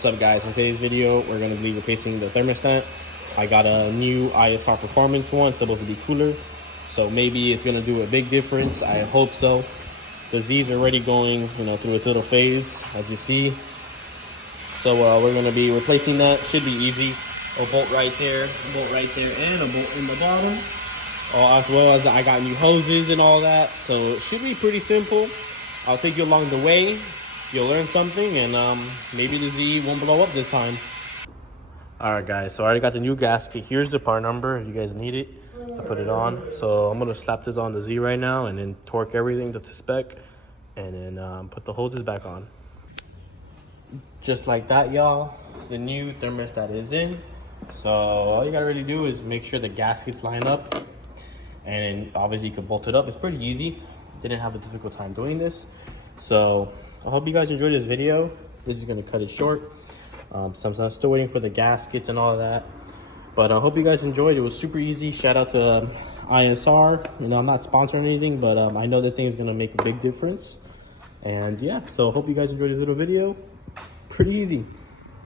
What's up guys, in today's video we're going to be replacing the thermostat. I got a new ISR performance one. It's supposed to be cooler, so maybe it's going to do a big difference. I hope so. The Z's are already going through its little phase, as you see. So we're going to be replacing that. Should be easy. A bolt right there, and a bolt in the bottom, as well as I got new hoses and all that, so it should be pretty simple. I'll take you along the way. You'll learn something, and maybe the Z won't blow up this time. All right guys, so I already got the new gasket. Here's the part number if you guys need it. I put it on, so I'm gonna slap this on the Z right now and then torque everything up to spec, and then put the hoses back on. Just like that, y'all, the new thermostat is in. So all you gotta really do is make sure the gaskets line up, and obviously you can bolt it up. It's pretty easy. Didn't have a difficult time doing this. So I hope you guys enjoyed this video. This is gonna cut it short. So I'm still waiting for the gaskets and all of that. But I hope you guys enjoyed. It was super easy. Shout out to ISR. I'm not sponsoring anything, but I know that thing is gonna make a big difference. And yeah, so I hope you guys enjoyed this little video. Pretty easy.